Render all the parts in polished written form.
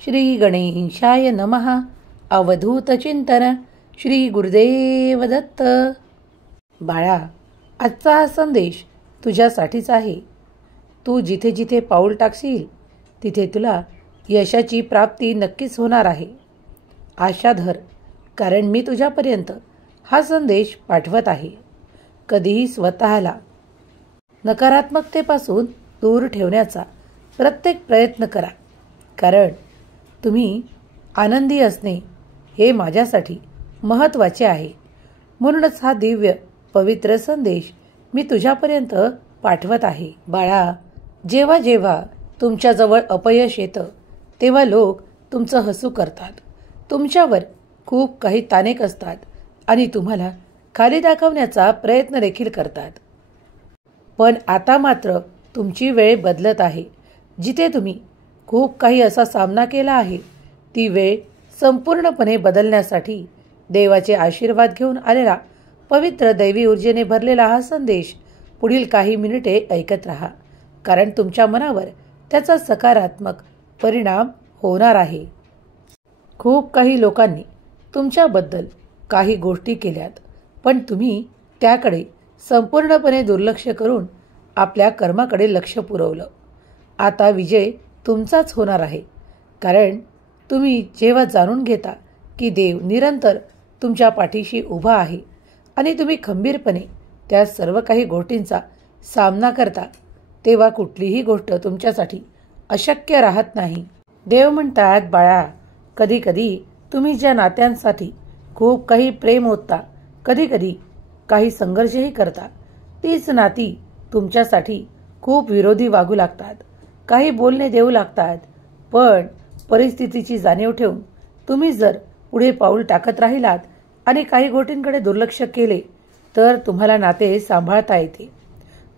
श्री गणेशाय नमः. अवधूत चिंतन श्री गुरुदेव दत्त. बाळा, आजचा हा संदेश तुझ्यासाठीच आहे. तू जिथे जिथे पाऊल टाकशील तिथे तुला यशाची प्राप्ती नक्कीच होणार आहे. आशा धर, कारण मी तुझ्यापर्यंत हा संदेश पाठवत आहे. कधीही स्वतःला नकारात्मकतेपासून दूर ठेवण्याचा प्रत्येक प्रयत्न करा, कारण तुम्ही आनंदी असणे हे माझ्यासाठी महत्त्वाचे आहे. म्हणूनच हा दिव्य पवित्र संदेश मी तुझ्यापर्यंत पाठवत आहे. बाळा, जेव्हा जेव्हा तुमच्याजवळ अपयश येतं तेव्हा लोक तुमचं हसू करतात, तुमच्यावर खूप काही तानेक असतात आणि तुम्हाला खाली दाखवण्याचा प्रयत्न देखील करतात. पण आता मात्र तुमची वेळ बदलत आहे. जिथे तुम्ही खूप काही असा सामना केला आहे, ती वेळ संपूर्णपणे बदलण्यासाठी देवाचे आशीर्वाद घेऊन आलेला पवित्र दैवी ऊर्जेने भरलेला हा संदेश पुढील काही मिनिटे ऐकत राहा, कारण तुमच्या मनावर त्याचा सकारात्मक परिणाम होणार आहे. खूप काही लोकांनी तुमच्याबद्दल काही गोष्टी केल्यात, पण तुम्ही त्याकडे संपूर्णपणे दुर्लक्ष करून आपल्या कर्माकडे लक्ष पुरवलं. आता विजय तुमचाच होणार आहे, कारण तुम्ही जेव्हा जाणून घेता की देव निरंतर तुमच्या पाठीशी उभा आहे आणि तुम्ही खंबीरपणे त्या सर्व काही गोष्टींचा सामना करता, तेव्हा कुठलीही गोष्ट तुमच्यासाठी अशक्य राहत नाही. देव म्हणतात, बाळा, कधी कधी तुम्ही ज्या नात्यांसाठी खूप काही प्रेम ओतता, कधी कधी काही संघर्षही करता, तीच नाती तुमच्यासाठी खूप विरोधी वागू लागतात, काही बोलणे देऊ लागतात. पण परिस्थितीची जाणीव ठेवून तुम्ही जर पुढे पाऊल टाकत राहिलात आणि काही गोष्टींकडे दुर्लक्ष केले तर तुम्हाला नाते सांभाळता येते.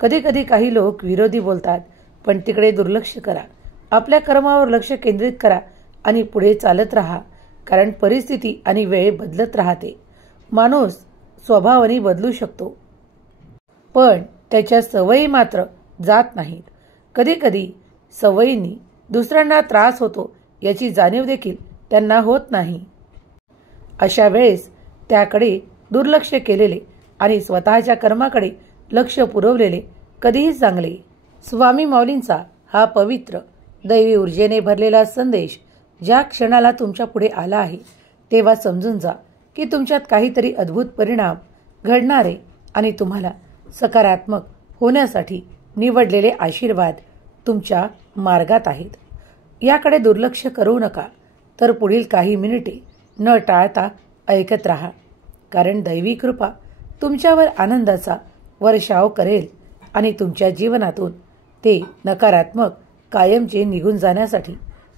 कधी कधी काही लोक विरोधी बोलतात, पण तिकडे दुर्लक्ष करा. आपल्या कर्मावर लक्ष केंद्रित करा आणि पुढे चालत राहा, कारण परिस्थिती आणि वेळ बदलत राहते. माणूस स्वभावाने बदलू शकतो, पण त्याच्या सवयी मात्र जात नाहीत. कधी कधी सवयींनी दुसऱ्यांना त्रास होतो याची जाणीव देखील त्यांना होत नाही. अशा वेळेस त्याकडे दुर्लक्ष केलेले आणि स्वतःच्या कर्माकडे लक्ष पुरवलेले कधीही चांगले. स्वामी माऊलींचा हा पवित्र दैवी ऊर्जेने भरलेला संदेश ज्या क्षणाला तुमच्या पुढे आला आहे, तेव्हा समजून जा की तुमच्यात काहीतरी अद्भुत परिणाम घडणारे आणि तुम्हाला सकारात्मक होण्यासाठी निवडलेले आशीर्वाद तुमच्या मार्गात आहेत. याकडे दुर्लक्ष करू नका, तर पुढील काही मिनिटे न टाळता ऐकत राहा, कारण दैवी कृपा तुमच्यावर आनंदाचा वर्षाव करेल आणि तुमच्या जीवनातून ते नकारात्मक कायमचे निघून जाण्यासाठी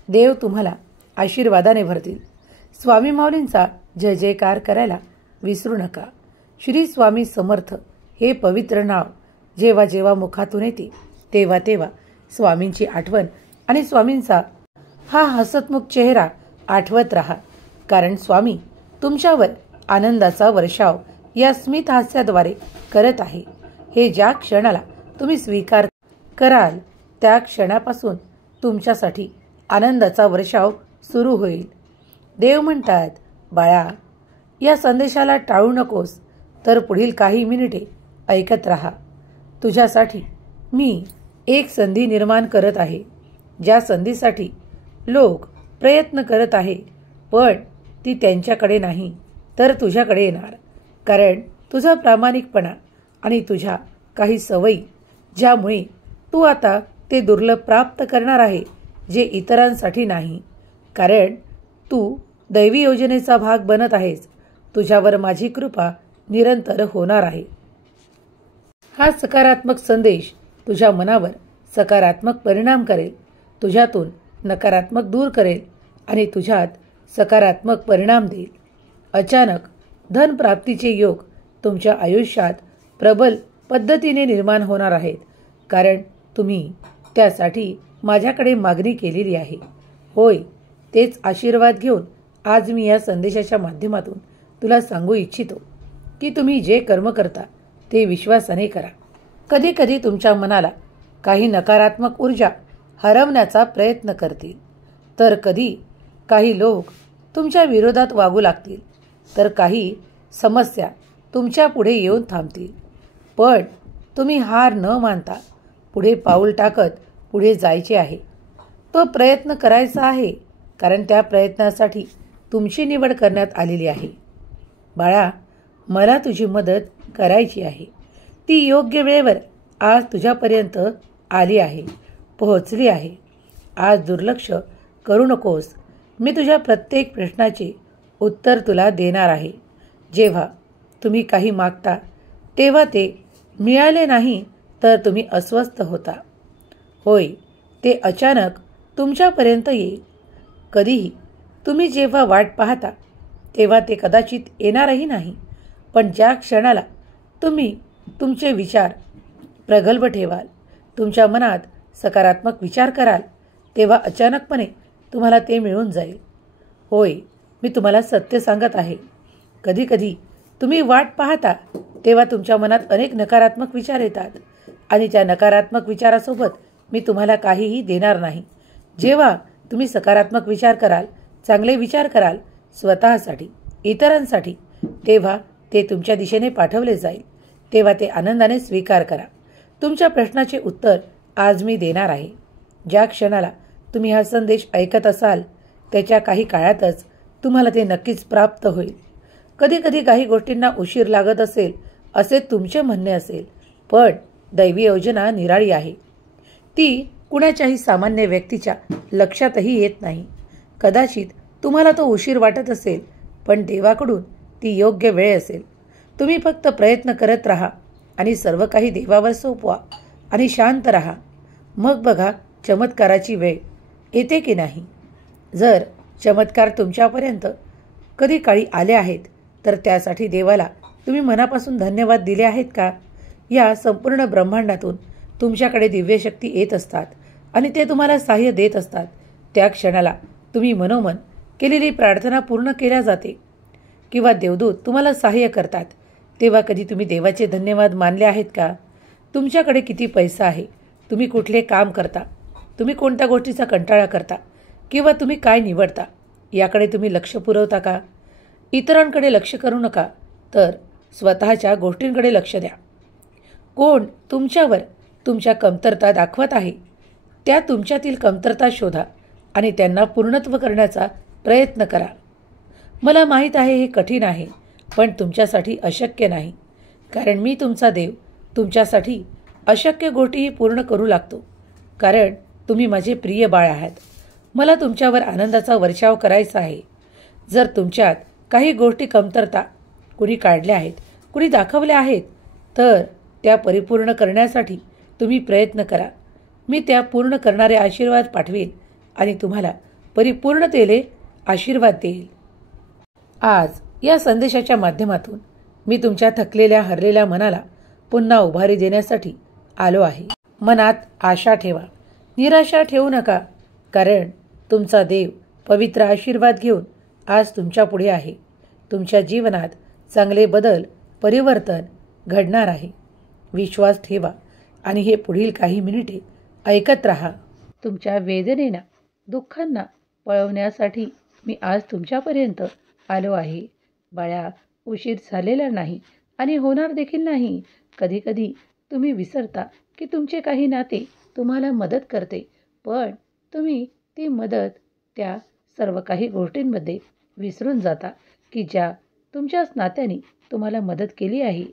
देव तुम्हाला आशीर्वादाने भरतील. स्वामी माऊलींचा जय जयकार करायला विसरू नका. श्री स्वामी समर्थ हे पवित्र नाव जेव्हा जेव्हा मुखातून येते तेव्हा तेव्हा स्वामींची आठवण आणि स्वामींचा हा हसतमुख चेहरा आठवत राहा, कारण स्वामी तुमच्यावर आनंदाचा वर्षाव या स्मित हास्याद्वारे करत आहे. हे ज्या क्षणाला तुम्ही स्वीकार कराल त्या क्षणापासून तुमच्यासाठी आनंदाचा वर्षाव सुरू होईल. देव म्हणतात, बाळा, या संदेशाला टाळू नकोस, तर पुढील काही मिनिटे ऐकत राहा. तुझ्यासाठी मी एक संधी निर्माण करत आहे, ज्या संधीसाठी लोक प्रयत्न करत आहे, पण ती त्यांच्याकडे नाही तर तुझ्याकडे येणार, कारण तुझा प्रामाणिकपणा आणि तुझ्या काही सवयी, ज्यामुळे तू आता ते दुर्लभ प्राप्त करणार आहे जे इतरांसाठी नाही, कारण तू दैवी योजनेचा भाग बनत आहेस. तुझ्यावर माझी कृपा निरंतर होणार आहे. हा सकारात्मक संदेश तुझ्या मनावर सकारात्मक परिणाम करेल, तुझ्यातून नकारात्मक दूर करेल आणि तुझ्यात सकारात्मक परिणाम देईल. अचानक धन प्राप्तीचे योग तुमच्या आयुष्यात प्रबल पद्धतीने निर्माण होणार आहेत, कारण तुम्ही त्यासाठी माझ्याकडे मागणी केलेली आहे. होय, तेच आशीर्वाद घेऊन आज मी या संदेशाच्या माध्यमातून तुला सांगू इच्छितो की तुम्ही जे कर्म करता ते विश्वासाने करा. कधी कधी तुमच्या मनाला काही नकारात्मक ऊर्जा हरवण्याचा प्रयत्न करतील, तर कधी काही लोक तुमच्या विरोधात वागू लागतील, तर काही समस्या तुमच्या पुढे येऊन थांबतील. पण तुम्ही हार न मानता पुढे पाऊल टाकत पुढे जायचे आहे. तो प्रयत्न करायचा आहे, कारण त्या प्रयत्नासाठी तुमची निवड करण्यात आलेली आहे. बाळा, मला तुझी मदत करायची आहे. ती योग्य वेळेवर आज तुझ्यापर्यंत आली आहे, पोहोचली आहे. आज दुर्लक्ष करू नकोस. मी तुझ्या प्रत्येक प्रश्नाचे उत्तर तुला देणार आहे. जेव्हा तुम्ही काही मागता तेव्हा ते मिळाले नाही तर तुम्ही अस्वस्थ होता. होय, ते अचानक तुमच्यापर्यंत येईल. कधीही तुम्ही जेव्हा वाट पाहता तेव्हा ते कदाचित येणारही नाही. पण ज्या क्षणाला तुम्ही तुमचे विचार प्रगल्भ ठेवाल, तुमच्या मनात सकारात्मक विचार कराल, तेव्हा अचानकपणे तुम्हाला ते मिळून जाईल. होय, मी तुम्हाला सत्य सांगत आहे. कधीकधी तुम्ही वाट पाहता तेव्हा तुमच्या मनात अनेक नकारात्मक विचार येतात आणि त्या नकारात्मक विचारासोबत मी तुम्हाला काहीही देणार नाही. जेव्हा तुम्ही सकारात्मक विचार कराल, चांगले विचार कराल स्वतःसाठी, इतरांसाठी, तेव्हा ते तुमच्या दिशेने पाठवले जाईल. तेव्हा ते आनंदाने स्वीकार करा. तुमच्या प्रश्नाचे उत्तर आज मी देणार आहे. ज्या क्षणाला तुम्ही हा संदेश ऐकत असाल त्याच्या काही काळातच तुम्हाला ते नक्कीच प्राप्त होईल. कधीकधी काही गोष्टींना उशीर लागत असेल असे तुमचे म्हणणे असेल, पण दैवी योजना निराळी आहे. ती कुणाच्याही सामान्य व्यक्तीच्या लक्षातही येत नाही. कदाचित तुम्हाला तो उशीर वाटत असेल, पण देवाकडून ती योग्य वेळ असेल. तुम्ही फक्त प्रयत्न करत राहा आणि सर्व काही देवावर सोपवा आणि शांत राहा. मग बघा चमत्काराची वेळ येते की नाही. जर चमत्कार तुमच्यापर्यंत कधी काळी आले आहेत तर त्यासाठी देवाला तुम्ही मनापासून धन्यवाद दिले आहेत का? या संपूर्ण ब्रह्मांडातून तुमच्याकडे दिव्यशक्ती येत असतात आणि ते तुम्हाला सहाय्य देत असतात. त्या क्षणाला तुम्ही मनोमन केलेली प्रार्थना पूर्ण केल्या जाते किंवा देवदूत तुम्हाला सहाय्य करतात. तेव्हा कधी तुम्ही देवाचे धन्यवाद मानले आहेत का? तुमच्याकडे किती पैसा आहे, तुम्ही कुठले काम करता, तुम्ही कोणत्या गोष्टीचा कंटाळा करता किंवा तुम्ही काय निवडता याकडे तुम्ही लक्ष पुरवता का? इतरांकडे लक्ष करू नका, तर स्वतःच्या गोष्टींकडे लक्ष द्या. कोण तुमच्यावर तुमच्या कमतरता दाखवत आहे त्या तुमच्यातील कमतरता शोधा आणि त्यांना पूर्णत्व करण्याचा प्रयत्न करा. मला माहीत आहे हे कठीण आहे, पण तुमच्यासाठी अशक्य नाही, कारण मी तुमचा देव तुमच्यासाठी अशक्य गोष्टीही पूर्ण करू लागतो, कारण तुम्ही माझे प्रिय बाळ आहात. मला तुमच्यावर आनंदाचा वर्षाव करायचा आहे. जर तुमच्यात काही गोष्टी कमतरता कुणी काढल्या आहेत, कुणी दाखवल्या आहेत, तर त्या परिपूर्ण करण्यासाठी तुम्ही प्रयत्न करा. मी त्या पूर्ण करणारे आशीर्वाद पाठवेन आणि तुम्हाला परिपूर्णतेने आशीर्वाद देईल. आज या संदेशाच्या माध्यमातून मी तुमच्या थकलेल्या हरलेल्या मनाला पुन्हा उभारी देण्यासाठी आलो आहे. मनात आशा ठेवा, निराशा ठेवू नका, कारण तुमचा देव पवित्र आशीर्वाद घेऊन आज तुमच्या पुढे आहे. तुमच्या जीवनात चांगले बदल, परिवर्तन घडणार आहे. विश्वास ठेवा आणि हे पुढील काही मिनिटे ऐकत राहा. तुमच्या वेदनेला, दुःखांना पळवण्यासाठी मी आज तुमच्यापर्यंत आलो आहे. बाळा, उशीर झालेला नाही आणि होणार देखील नाही. कधीकधी तुम्ही विसरता की तुमचे काही नाते तुम्हाला मदत करते, पण तुम्ही ती मदत त्या सर्व काही गोष्टींमध्ये विसरून जाता की ज्या तुमच्याच नात्याने तुम्हाला मदत केली आहे.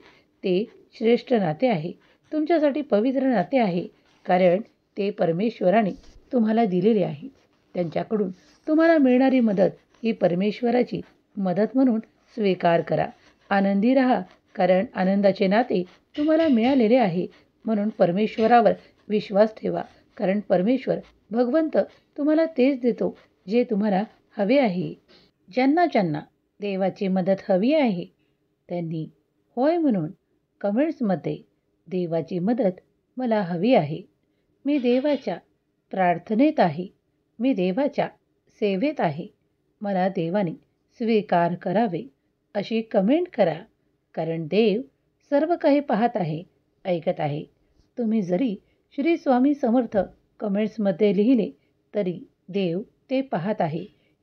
ते श्रेष्ठ नाते आहे, तुमच्यासाठी पवित्र नाते आहे, कारण ते परमेश्वराने तुम्हाला दिलेले आहे. त्यांच्याकडून तुम्हाला मिळणारी मदत ही परमेश्वराची मदत म्हणून स्वीकार करा. आनंदी राहा, कारण आनंदाचे नाते तुम्हाला मिळालेले आहे. म्हणून परमेश्वरावर विश्वास ठेवा, कारण परमेश्वर भगवंत तुम्हाला तेच देतो जे तुम्हाला हवे आहे. ज्यांना ज्यांना देवाची मदत हवी आहे त्यांनी होय म्हणून कमेंट्समध्ये देवाची मदत मला हवी आहे, मी देवाच्या प्रार्थनेत आहे, मी देवाच्या सेवेत आहे, मला देवाने स्वीकार करावे अशी कमेंट करा. कारण देव सर्व काही पाहत आहे, ऐकत आहे. तुम्ही जरी श्री स्वामी समर्थ कमेंट्समध्ये लिहिले तरी देव ते पाहत आहे